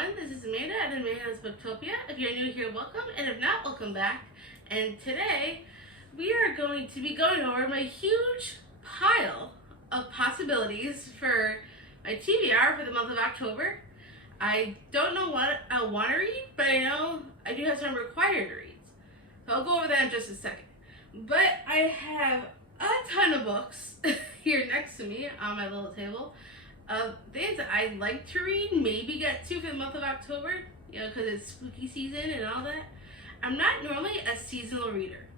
everyone, this is Amanda at Amanda's Booktopia. If you're new here, welcome, and if not, welcome back. And today, we are going to be going over my huge pile of possibilities for my TBR for the month of October. I don't know what I want to read, but I know I do have some required reads. So I'll go over that in just a second. But I have a ton of books here next to me on my little table. Things that I'd like to read, maybe get to for the month of October, because it's spooky season and all that. I'm not normally a seasonal reader.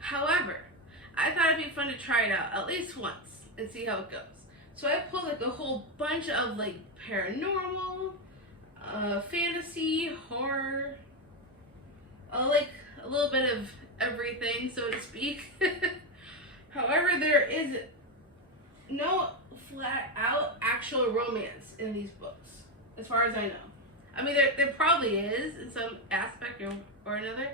However, I thought it'd be fun to try it out at least once and see how it goes. So I pulled a whole bunch of paranormal, fantasy, horror, a little bit of everything, so to speak. However, there is no flat out actual romance in these books, as far as I know. I mean, there probably is in some aspect or another,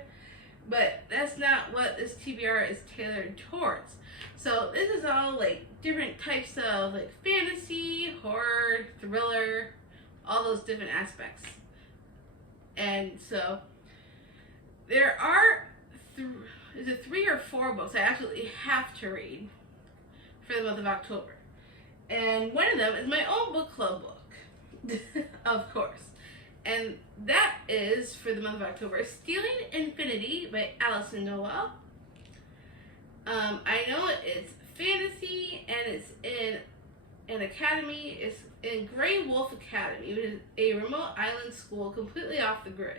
but that's not what this TBR is tailored towards. So this is all different types of fantasy, horror, thriller, all those different aspects. And so there are is it 3 or 4 books I absolutely have to read for the month of October. And one of them is my own book club book, of course. And that is, for the month of October, Stealing Infinity by Alison Noel. I know it's fantasy, and it's in an academy. It's in Grey Wolf Academy, which is a remote island school completely off the grid.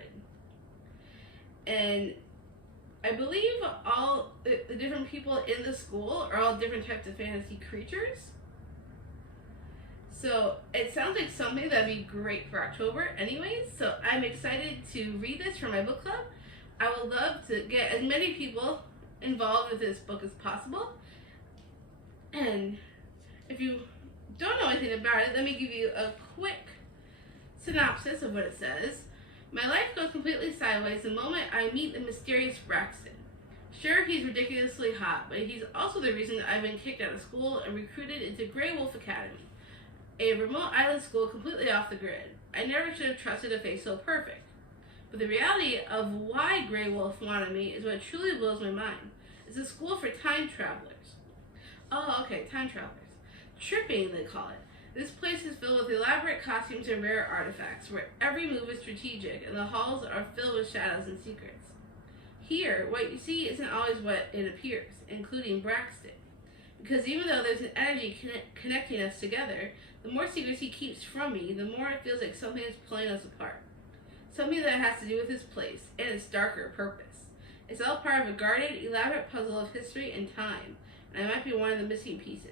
And I believe all the different people in the school are all different types of fantasy creatures. So it sounds like something that'd be great for October anyways. So I'm excited to read this for my book club. I would love to get as many people involved with this book as possible. And if you don't know anything about it, let me give you a quick synopsis of what it says. My life goes completely sideways the moment I meet the mysterious Braxton. Sure, he's ridiculously hot, but he's also the reason I've been kicked out of school and recruited into Grey Wolf Academy, a remote island school completely off the grid. I never should have trusted a face so perfect. But the reality of why Grey Wolf wanted me is what truly blows my mind. It's a school for time travelers. Oh, okay, time travelers. Tripping, they call it. This place is filled with elaborate costumes and rare artifacts, where every move is strategic and the halls are filled with shadows and secrets. Here, what you see isn't always what it appears, including Braxton. Because even though there's an energy connecting us together, the more secrets he keeps from me, the more it feels like something is pulling us apart. Something that has to do with his place and its darker purpose. It's all part of a guarded, elaborate puzzle of history and time, and I might be one of the missing pieces.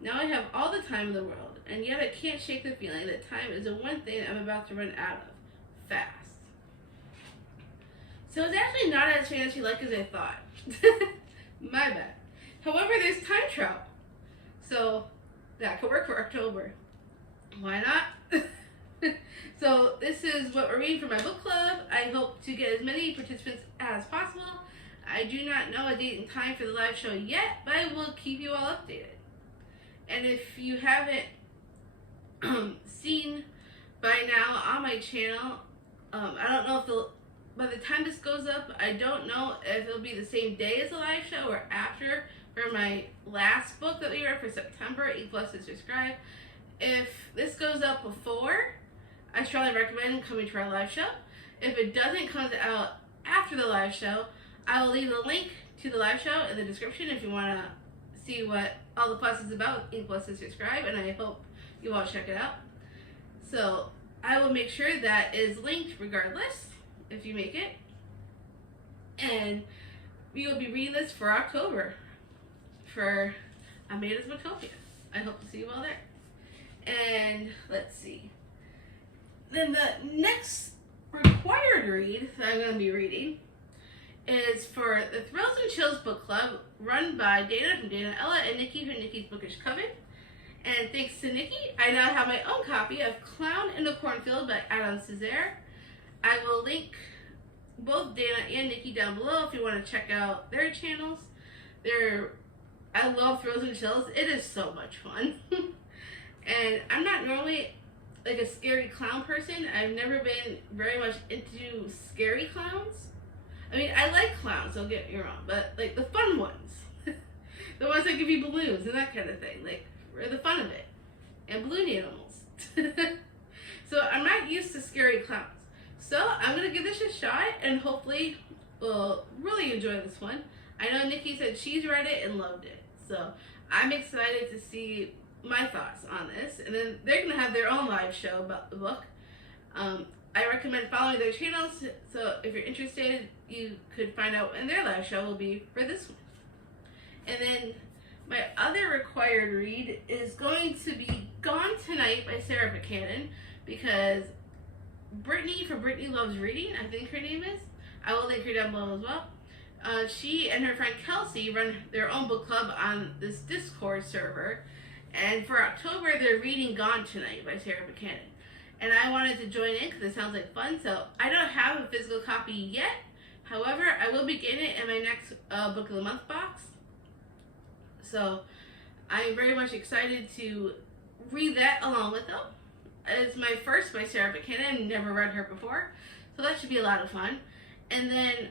Now I have all the time in the world, and yet I can't shake the feeling that time is the one thing I'm about to run out of. Fast. So it's actually not as fantasy-like as I thought. My bad. However, there's time travel. So that could work for October. Why not? So this is what we're reading for my book club. I hope to get as many participants as possible. I do not know a date and time for the live show yet, but I will keep you all updated. And if you haven't seen by now on my channel, I don't know if by the time this goes up, I don't know if it'll be the same day as the live show or after for my last book that we read for September, Eat, Bless, and Subscribe. If this goes up before, I strongly recommend coming to our live show. If it doesn't come out after the live show, I will leave the link to the live show in the description if you want to see what all the fuss is about. Eat, Bless, and Subscribe, and I hope you all check it out. So I will make sure that is linked regardless if you make it. And we will be reading this for October for Amanda's Booktopia. I hope to see you all there. And let's see. Then the next required read that I'm going to be reading is for the Thrills and Chills Book Club, run by Dana from Dana, Ella, and Nikki from Nikki's Bookish Coven. And thanks to Nikki, I now have my own copy of Clown in the Cornfield by Adam Cesare. I will link both Dana and Nikki down below if you want to check out their channels. I love Thrills and Chills. It is so much fun. And I'm not normally like a scary clown person. I've never been very much into scary clowns. I mean, I like clowns, don't get me wrong, but like the fun ones. The ones that give you balloons and that kind of thing, like for the fun of it. And balloon animals. So I'm not used to scary clowns. So I'm going to give this a shot and hopefully we'll really enjoy this one. I know Nikki said she's read it and loved it. So I'm excited to see my thoughts on this. And then they're going to have their own live show about the book. I recommend following their channels. So if you're interested, you could find out when their live show will be for this one. And then my other required read is going to be Gone Tonight by Sarah Buchanan, because Brittany from Brittany Loves Reading, I think her name is. I will link her down below as well. She and her friend Kelsey run their own book club on this Discord server. And for October, they're reading Gone Tonight by Sarah Buchanan. And I wanted to join in because it sounds like fun. So I don't have a physical copy yet. However, I will be getting it in my next Book of the Month box. So I'm very much excited to read that along with them. It's my first by Sarah Buchanan. Never read her before. So that should be a lot of fun. And then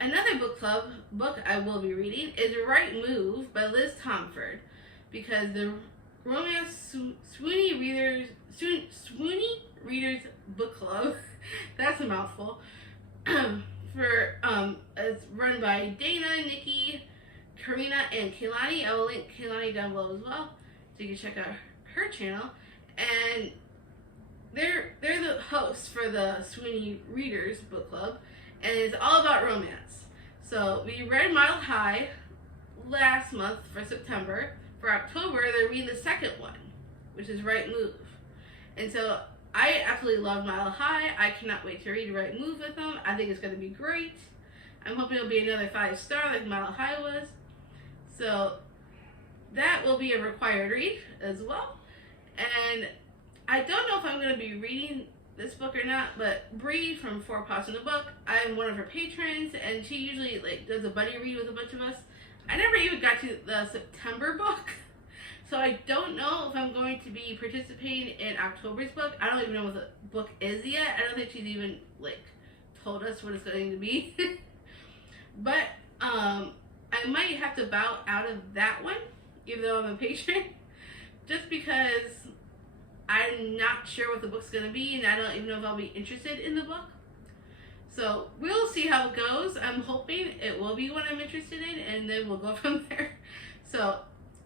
another book club book I will be reading is Right Move by Liz Tomford, because the Romance Swoony Readers Book Club, that's a mouthful, it's run by Dana, Nikki, Karina, and Kehlani. I will link Kehlani down below as well, so you can check out her channel. And they're the hosts for the Sweeney Readers Book Club, and it's all about romance. So we read Mile High last month for September. For October, they're reading the second one, which is Right Move. And so I absolutely love Mile High. I cannot wait to read Right Move with them. I think it's going to be great. I'm hoping it'll be another 5-star like Mile High was. So that will be a required read as well. And I don't know if I'm going to be reading this book or not, but Bree from 4 Paws in the Book, I'm one of her patrons, and she usually does a buddy read with a bunch of us. I never even got to the September book, so I don't know if I'm going to be participating in October's book. I don't even know what the book is yet. I don't think she's even told us what it's going to be. But I might have to bow out of that one, even though I'm a patron, just because I'm not sure what the book's going to be, and I don't even know if I'll be interested in the book. So we'll see how it goes. I'm hoping it will be what I'm interested in, and then we'll go from there. So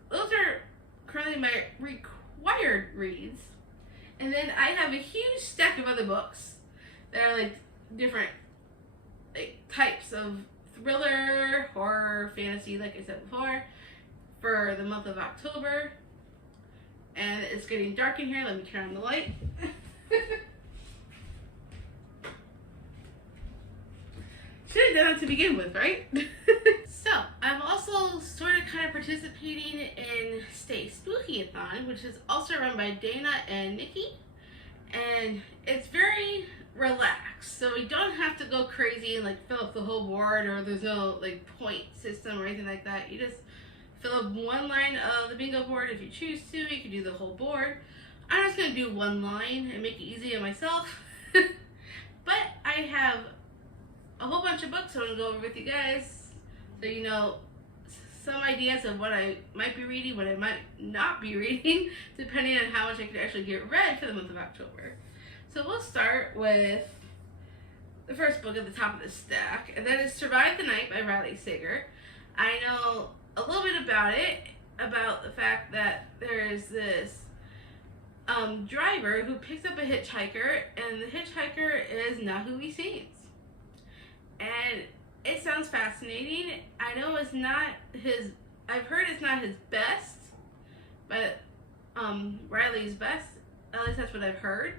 those are currently my required reads. And then I have a huge stack of other books that are different types of thriller, horror, fantasy, like I said before, for the month of October. And it's getting dark in here. Let me turn on the light. Should have done it to begin with, right? So, I'm also sort of kind of participating in Stay Spooky-a-thon, which is also run by Dana and Nikki. And it's very relaxed, so we don't have to go crazy and fill up the whole board, or there's no point system or anything like that. You just fill up one line of the bingo board if you choose to. You can do the whole board. I'm just going to do one line and make it easy on myself. But I have a whole bunch of books I want to go over with you guys, so you know some ideas of what I might be reading, what I might not be reading, depending on how much I can actually get read for the month of October. So we'll start with the first book at the top of the stack, and that is Survive the Night by Riley Sager. I know a little bit about it, about the fact that there's this driver who picks up a hitchhiker, and the hitchhiker is not who he seems. And it sounds fascinating. I know it's not his, I've heard it's not his best, but Riley's best. At least that's what I've heard.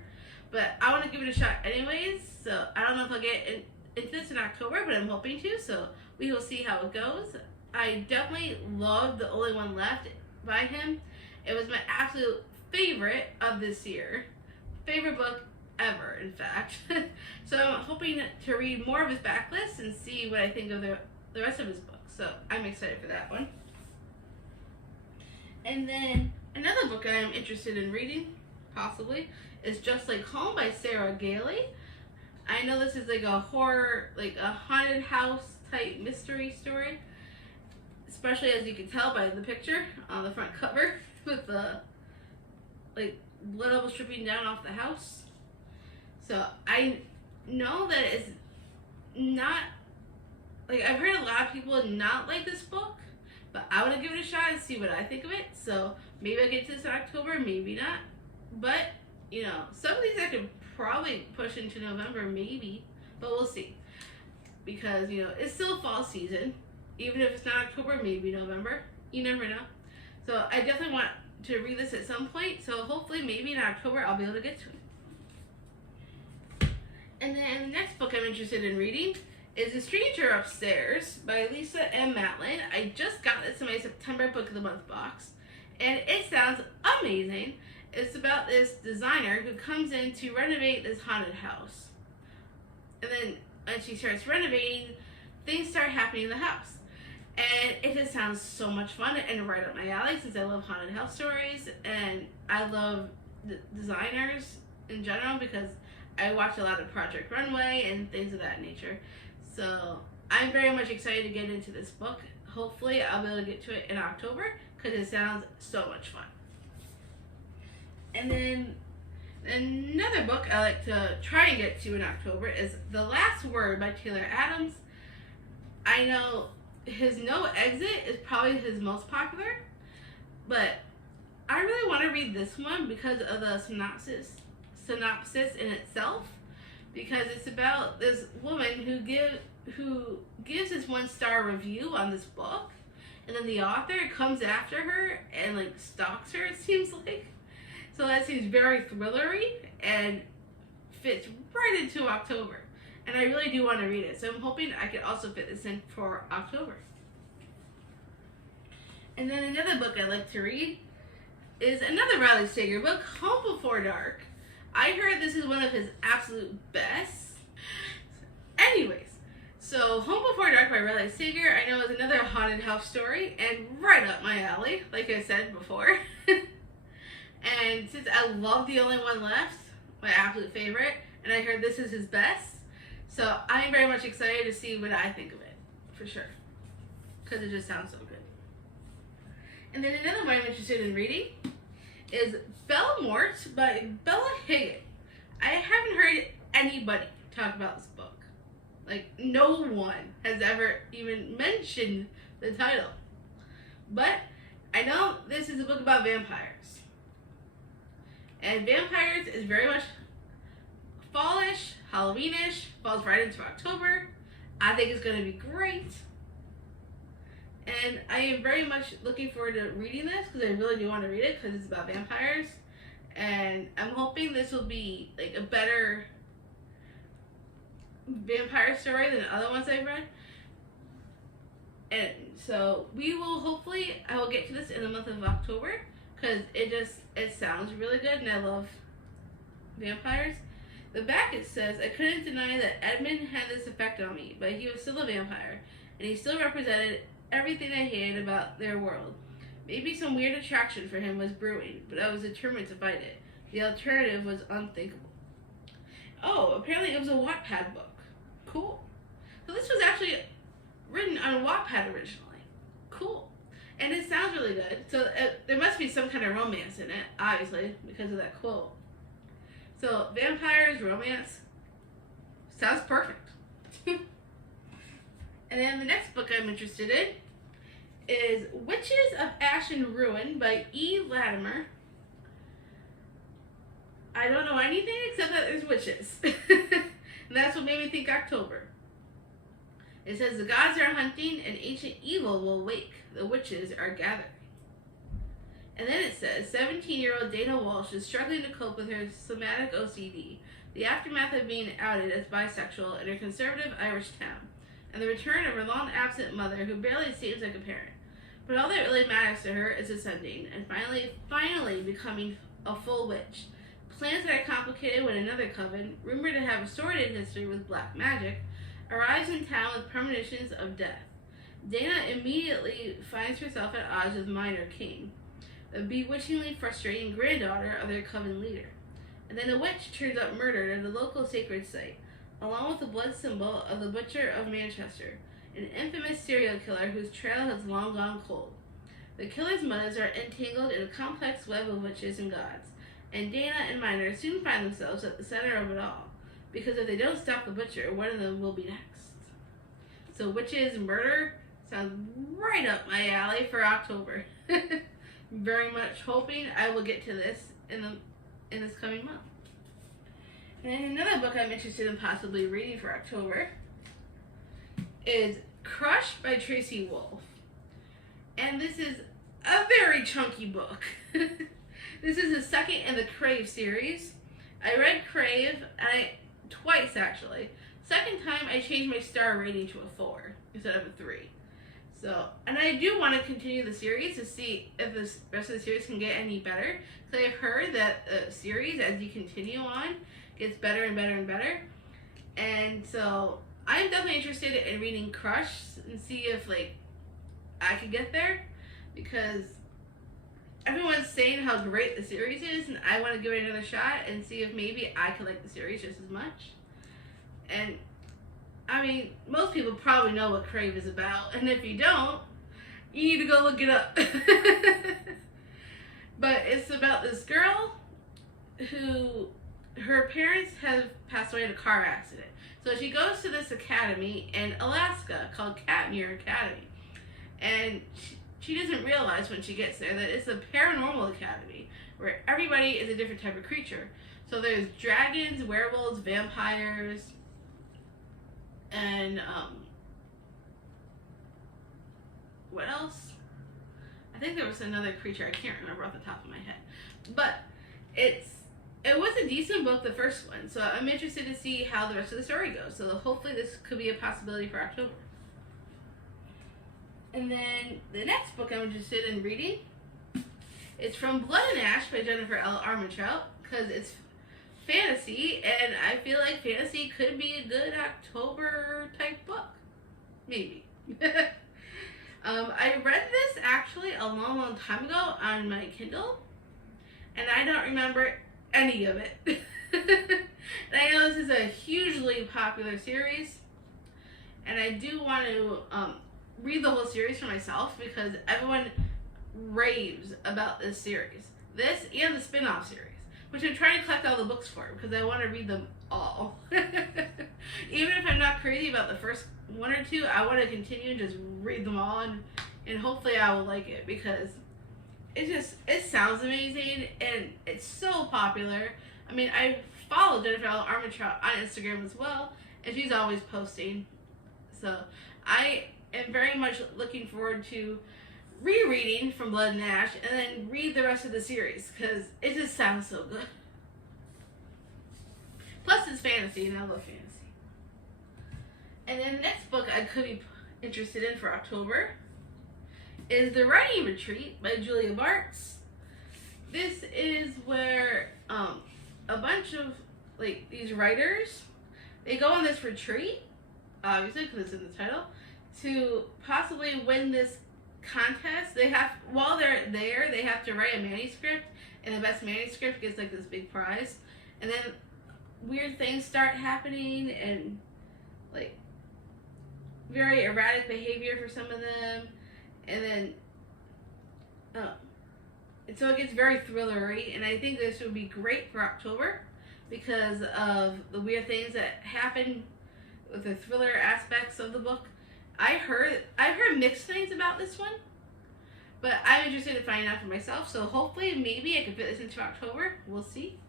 But I want to give it a shot anyways. So I don't know if I'll get into this in October, but I'm hoping to. So we will see how it goes. I definitely loved The Only One Left by him. It was my absolute favorite of this year. Favorite book ever, in fact. So I'm hoping to read more of his backlist and see what I think of the rest of his books. So I'm excited for that one. And then another book I'm interested in reading, possibly, is Just Like Home by Sarah Gailey. I know this is like a horror, like a haunted house type mystery story, especially as you can tell by the picture on the front cover with the like blood almost dripping down off the house. So I know that it's not, like, I've heard a lot of people not like this book, but I want to give it a shot and see what I think of it. So maybe I'll get to this in October, maybe not. But, you know, some of these I could probably push into November, maybe. But we'll see. Because, you know, it's still fall season. Even if it's not October, maybe November. You never know. So I definitely want to read this at some point. So hopefully maybe in October I'll be able to get to it. And then the next book I'm interested in reading is A Stranger Upstairs by Lisa M. Matlin. I just got this in my September Book of the Month box, and it sounds amazing. It's about this designer who comes in to renovate this haunted house. And then when she starts renovating, things start happening in the house. And it just sounds so much fun and right up my alley, since I love haunted house stories and I love designers in general, because I watch a lot of Project Runway and things of that nature. So I'm very much excited to get into this book. Hopefully I'll be able to get to it in October, because it sounds so much fun. And then another book I like to try and get to in October is The Last Word by Taylor Adams. I know his No Exit is probably his most popular, but I really want to read this one because of the synopsis in itself, because it's about this woman who gives this 1-star review on this book, and then the author comes after her and like stalks her, it seems like. So that seems very thrillery and fits right into October. And I really do want to read it. So I'm hoping I could also fit this in for October. And then another book I like to read is another Riley Sager book, Home Before Dark. I heard this is one of his absolute best. Anyways, so Home Before Dark by Riley Sager, I know is another haunted house story and right up my alley, like I said before. And since I love The Only One Left, my absolute favorite, and I heard this is his best, so I'm very much excited to see what I think of it, for sure, because it just sounds so good. And then another one I'm interested in reading is Belmort by Bella Higgin. I haven't heard anybody talk about this book. Like, no one has ever even mentioned the title. But I know this is a book about vampires. And vampires is very much fallish, Halloweenish, falls right into October. I think it's going to be great. And I am very much looking forward to reading this, because I really do want to read it, because it's about vampires. And I'm hoping this will be like a better vampire story than other ones I've read. And so we will hopefully, I will get to this in the month of October, because it sounds really good and I love vampires. The back it says, I couldn't deny that Edmund had this effect on me, but he was still a vampire, and he still represented everything I hated about their world. Maybe some weird attraction for him was brewing, but I was determined to fight it. The alternative was unthinkable. Oh, apparently it was a Wattpad book. Cool. So this was actually written on Wattpad originally. Cool. And it sounds really good. So there must be some kind of romance in it, obviously, because of that quote. So vampires, romance, sounds perfect. And then the next book I'm interested in is Witches of Ash and Ruin by E. Latimer. I don't know anything except that there's witches. And that's what made me think October. It says the gods are hunting and ancient evil will wake. The witches are gathering. And then it says 17-year-old Dana Walsh is struggling to cope with her somatic OCD, the aftermath of being outed as bisexual in her conservative Irish town, and the return of her long-absent mother who barely seems like a parent. But all that really matters to her is ascending and finally becoming a full witch. Plans that are complicated when another coven, rumored to have a sordid history with black magic, arrives in town with premonitions of death. Dana immediately finds herself at odds with Minor King, the bewitchingly frustrating granddaughter of their coven leader. and then a witch turns up murdered at a local sacred site, along with the blood symbol of the Butcher of Manchester, an infamous serial killer whose trail has long gone cold. The killer's motives are entangled in a complex web of witches and gods, and Dana and Miner soon find themselves at the center of it all, because if they don't stop the butcher, one of them will be next. So witches and murder sounds right up my alley for October. Very much hoping I will get to this in this coming month. And then another book I'm interested in possibly reading for October is Crush by Tracy Wolff. And this is a very chunky book. This is the second in the Crave series. I read Crave twice actually. Second time I changed my star rating to a 4 instead of a 3. So, and I do want to continue the series to see if the rest of the series can get any better. Because I've heard that the series, as you continue on, gets better and better and better. And so, I'm definitely interested in reading Crush and see if, like, I could get there. Because everyone's saying how great the series is, and I want to give it another shot and see if maybe I could like the series just as much. And I mean, most people probably know what Crave is about, and if you don't, you need to go look it up. But it's about this girl who, her parents have passed away in a car accident. So she goes to this academy in Alaska called Katmere Academy. And she doesn't realize when she gets there that it's a paranormal academy where everybody is a different type of creature. So there's dragons, werewolves, vampires, and what else? I think there was another creature I can't remember off the top of my head. But it was a decent book, the first one. So I'm interested to see how the rest of the story goes. So hopefully this could be a possibility for October. And then the next book I'm interested in reading, it's from Blood and Ash by Jennifer L. Armentrout, because it's fantasy, and I feel like fantasy could be a good October type book. Maybe. I read this actually a long, long time ago on my Kindle, and I don't remember any of it. And I know this is a hugely popular series, and I do want to read the whole series for myself because everyone raves about this series. This and the spin-off series, which I'm trying to collect all the books for because I want to read them all. Even if I'm not crazy about the first one or two, I want to continue and just read them all, and hopefully I will like it because it sounds amazing and it's so popular. I mean, I follow Jennifer L. Armentrout on Instagram as well, and she's always posting. So I am very much looking forward to rereading from Blood and Ash and then read the rest of the series because it just sounds so good. Plus it's fantasy and I love fantasy. And then the next book I could be interested in for October is The Writing Retreat by Julia Bartz. This is where a bunch of like these writers, they go on this retreat, obviously because it's in the title, to possibly win this contest. While they're there, they have to write a manuscript, and the best manuscript gets like this big prize. And then weird things start happening, and like very erratic behavior for some of them, and then and so it gets very thrillery. And I think this would be great for October because of the weird things that happen with the thriller aspects of the book. I've heard mixed things about this one, but I'm interested in finding out for myself. So hopefully, maybe I can fit this into October. We'll see.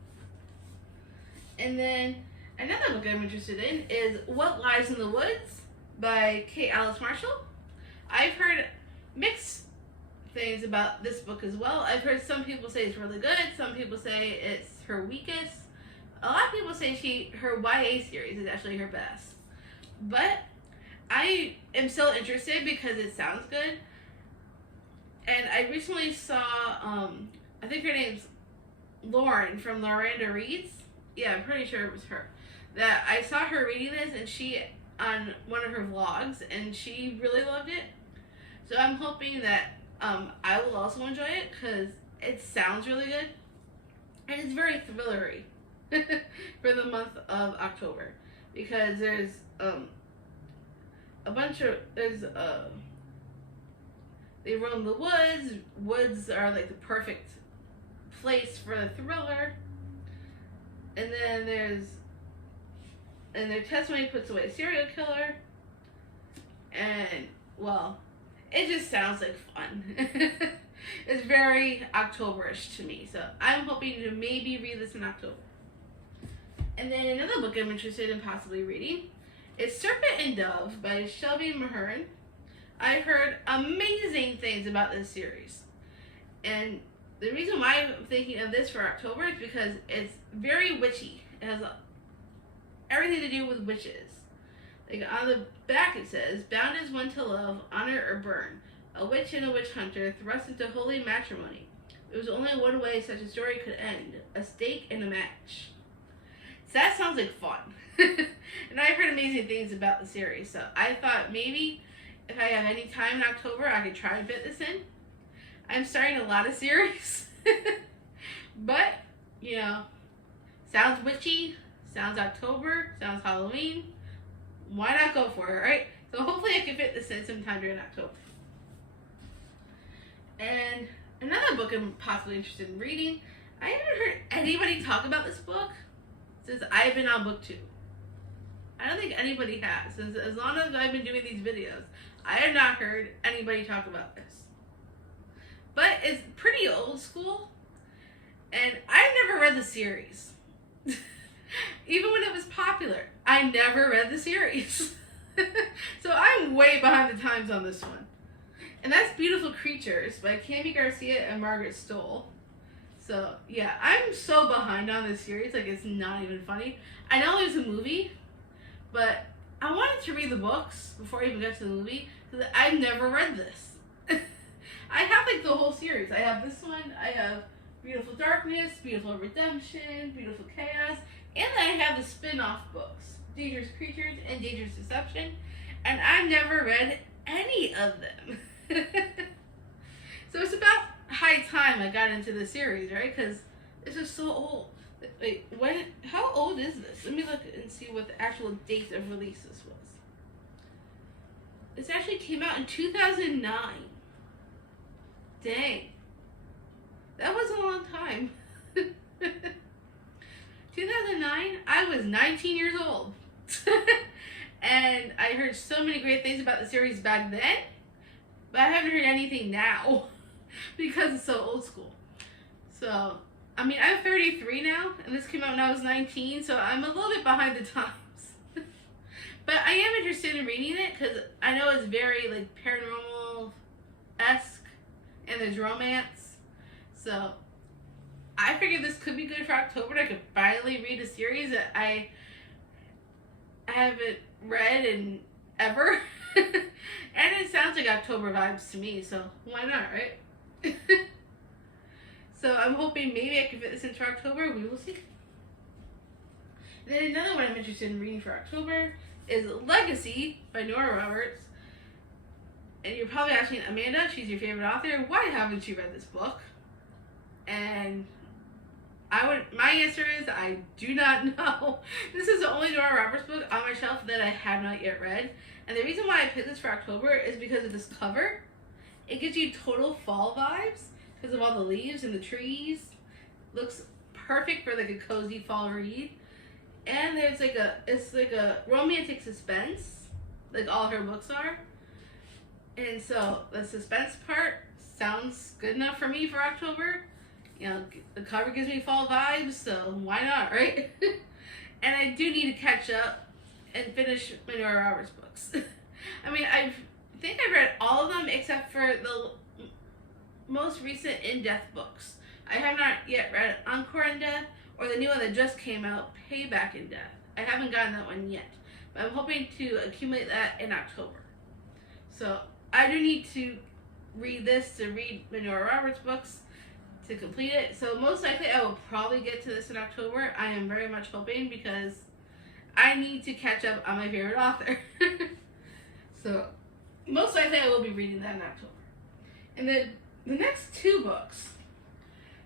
And then another book I'm interested in is What Lies in the Woods by Kate Alice Marshall. I've heard mixed things about this book as well. I've heard some people say it's really good. Some people say it's her weakest. A lot of people say her YA series is actually her best. But I am still interested because it sounds good. And I recently saw, I think her name's Lauren from Loranda Reads. Yeah, I'm pretty sure it was her. That I saw her reading this and she, on one of her vlogs, and she really loved it. So I'm hoping that I will also enjoy it because it sounds really good. And it's very thrillery. for the month of October, because there's a bunch of they roam the woods. Woods are like the perfect place for the thriller. And then their testimony puts away a serial killer. And, well, it just sounds like fun. It's very Octoberish to me. So I'm hoping to maybe read this in October. And then another book I'm interested in possibly reading is Serpent and Dove by Shelby Mahern. I've heard amazing things about this series. And the reason why I'm thinking of this for October is because it's very witchy. It has everything to do with witches. Like on the back it says, bound as one to love, honor, or burn. A witch and a witch hunter thrust into holy matrimony. There was only one way such a story could end, a stake and a match. So that sounds like fun. And I've heard amazing things about the series, so I thought maybe if I have any time in October, I could try to fit this in. I'm starting a lot of series. But, you know, sounds witchy, sounds October, sounds Halloween. Why not go for it, right? So hopefully I can fit this in sometime during October. And another book I'm possibly interested in reading. I haven't heard anybody talk about this book since I've been on BookTube. I don't think anybody has. As long as I've been doing these videos, I have not heard anybody talk about this. But it's pretty old school, and I've never read the series. Even when it was popular, I never read the series. So I'm way behind the times on this one. And that's Beautiful Creatures by Cami Garcia and Margaret Stoll. So yeah, I'm so behind on this series, like it's not even funny. I know there's a movie, but I wanted to read the books before I even got to the movie, because I've never read this. I have like the whole series. I have this one, I have Beautiful Darkness, Beautiful Redemption, Beautiful Chaos, and then I have the spin-off books, Dangerous Creatures and Dangerous Deception, and I've never read any of them. So it's about high time I got into the series, right? Because this is so old. Wait, how old is this? Let me look and see what the actual date of release this was. This actually came out in 2009. Dang. That was a long time. 2009, I was 19 years old. And I heard so many great things about the series back then, but I haven't heard anything now because it's so old school. So, I mean, I'm 33 now, and this came out when I was 19, so I'm a little bit behind the times. But I am interested in reading it because I know it's very like paranormal-esque, and there's romance. So I figured this could be good for October. I could finally read a series that I haven't read in ever. And it sounds like October vibes to me, so why not, right? So I'm hoping maybe I can fit this into October. We will see. And then another one I'm interested in reading for October is Legacy by Nora Roberts. And you're probably asking, Amanda, she's your favorite author, why haven't you read this book? And my answer is I do not know. This is the only Nora Roberts book on my shelf that I have not yet read. And the reason why I picked this for October is because of this cover. It gives you total fall vibes because of all the leaves and the trees. Looks perfect for like a cozy fall read. And there's like it's like a romantic suspense, like all her books are. And so the suspense part sounds good enough for me for October. You know, the cover gives me fall vibes, so why not, right? And I do need to catch up and finish my Nora Roberts books. I mean, I think I've read all of them except for the most recent In-Death books. I have not yet read Encore in Death or the new one that just came out, Payback in Death. I haven't gotten that one yet, but I'm hoping to accumulate that in October. So I do need to read this to read the Nora Roberts books to complete it. So most likely I will probably get to this in October. I am very much hoping because I need to catch up on my favorite author. So most likely I will be reading that in October. And then the next two books.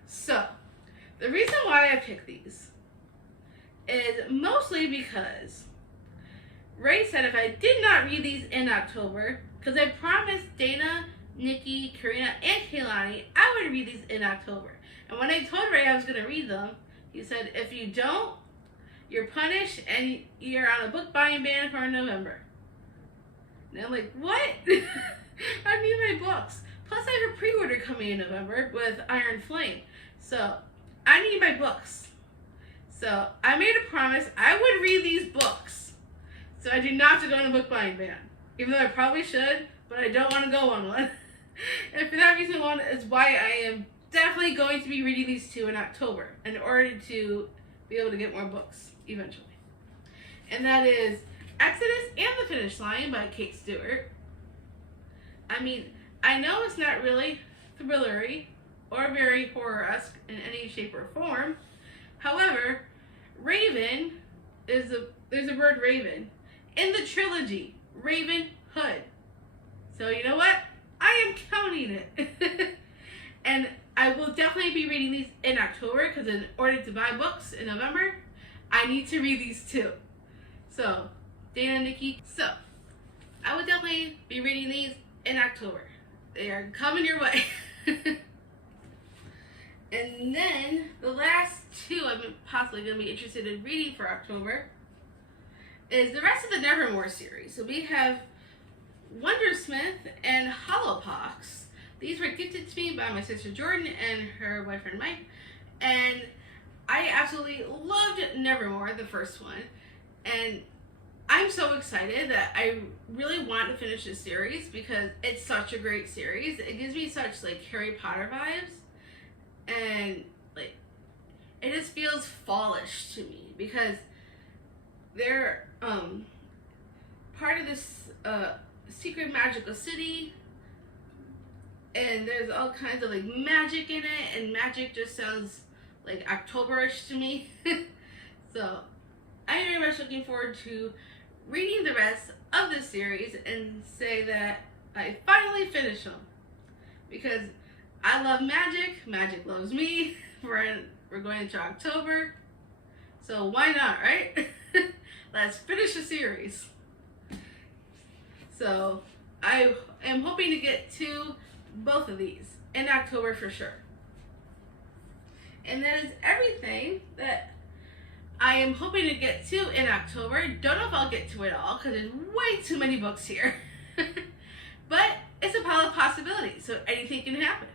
So the reason why I picked these is mostly because Ray said if I did not read these in October, because I promised Dana, Nikki, Karina, and Kaylani I would read these in October. And when I told Ray I was going to read them, he said, if you don't, you're punished and you're on a book buying ban for November. And I'm like, what? I need my books. Plus I have a pre-order coming in November with Iron Flame. So I need my books. So I made a promise I would read these books. So I do not have to go on a book buying ban. Even though I probably should, but I don't want to go on one. And for that reason one is why I am definitely going to be reading these two in October in order to be able to get more books eventually. And that is Exodus and the Finish Line by Kate Stewart. I mean, I know it's not really thrillery or very horror-esque in any shape or form. However, Raven there's a word Raven in the trilogy, Raven Hood. So you know what? I am counting it. And I will definitely be reading these in October because in order to buy books in November, I need to read these too. So, Dana and Nikki. So, I will definitely be reading these in October. They are coming your way. And then, the last two I'm possibly going to be interested in reading for October is the rest of the Nevermore series. So we have Wondersmith and Hollowpox. These were gifted to me by my sister Jordan and her boyfriend Mike. And I absolutely loved Nevermore, the first one. And I'm so excited that I really want to finish this series because it's such a great series. It gives me such like Harry Potter vibes. And like it just feels fallish to me because they're part of this secret magical city, and there's all kinds of like magic in it, and magic just sounds like Octoberish to me. So I'm very much looking forward to reading the rest of the series and say that I finally finished them because I love magic. Magic loves me. We're going into October, so why not, right? Let's finish the series. So I am hoping to get to both of these in October for sure. And that is everything that I am hoping to get to in October. Don't know if I'll get to it all because there's way too many books here. But it's a pile of possibilities, so anything can happen.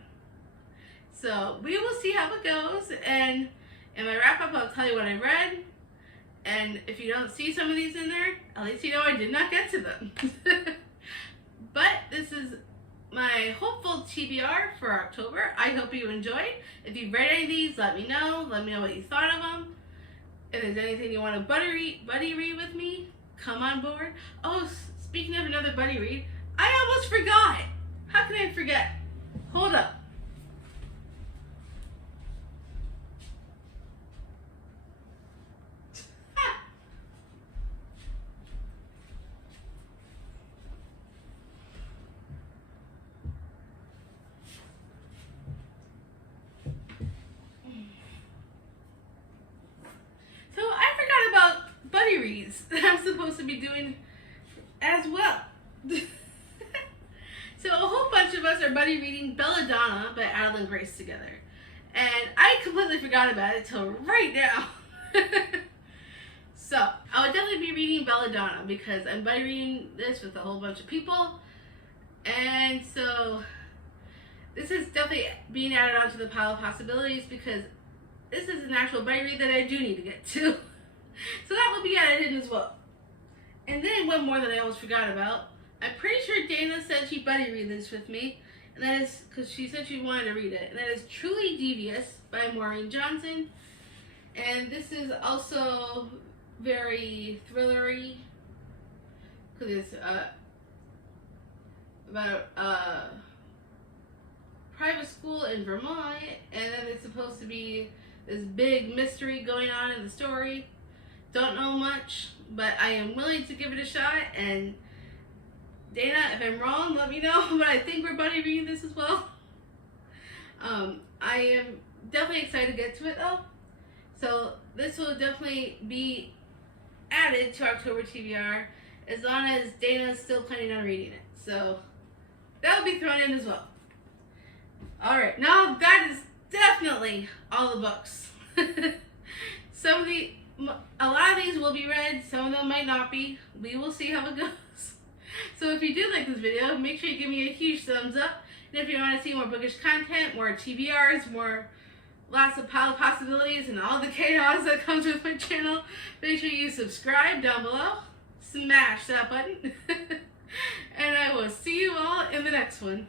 So we will see how it goes, and in my wrap up I'll tell you what I read. And if you don't see some of these in there, at least you know I did not get to them. But this is my hopeful TBR for October. I hope you enjoyed. If you've read any of these, let me know. Let me know what you thought of them. If there's anything you want to buddy read with me, come on board. Oh, speaking of another buddy read, I almost forgot. How can I forget? Hold up. Reads that I'm supposed to be doing as well. So a whole bunch of us are buddy reading Belladonna by Adeline Grace together. And I completely forgot about it till right now. So I would definitely be reading Belladonna because I'm buddy reading this with a whole bunch of people. And so this is definitely being added onto the pile of possibilities because this is an actual buddy read that I do need to get to. So that will be added in as well. And then one more that I almost forgot about. I'm pretty sure Dana said she'd buddy read this with me. And that is because she said she wanted to read it. And that is Truly Devious by Maureen Johnson. And this is also very thrillery. Because it's about a private school in Vermont. And then it's supposed to be this big mystery going on in the story. Don't know much, but I am willing to give it a shot. And Dana, if I'm wrong, let me know. But I think we're buddy reading this as well. I am definitely excited to get to it though. So this will definitely be added to October TBR as long as Dana's still planning on reading it. So that will be thrown in as well. Alright, now that is definitely all the books. A lot of these will be read, some of them might not be. We will see how it goes. So if you do like this video, make sure you give me a huge thumbs up. And if you want to see more bookish content, more TBRs, lots of possibilities, and all the chaos that comes with my channel, make sure you subscribe down below. Smash that button. And I will see you all in the next one.